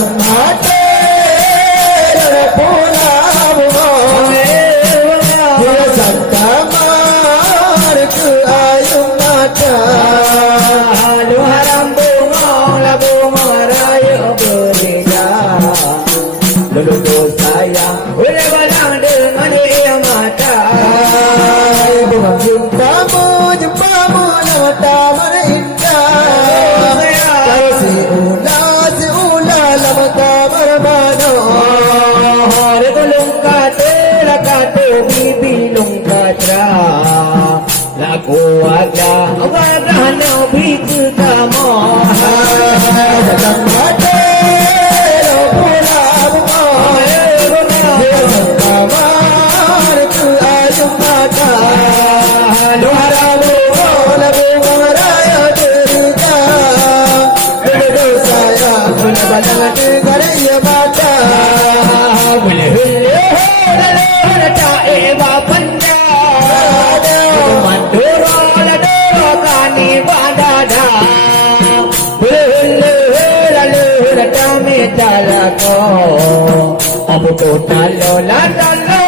mate pula bunga dia santa mar ke ayung mata lu haram bunga la bunga raya berliga lalu sayang boleh balang dengan dia mata bunga jumpamu lama taman indah si ula lama taman mano hari gulung kate bibi lung katra laku ada no biku tamo datang mate pula bunga dia kamar ku ayung mata lu haram la bunga raya berita dulu saya pernah balang dengar ia mata boleh boleh tak panda mandoro la doro kani badada boleh kami talako abu ko talo la talo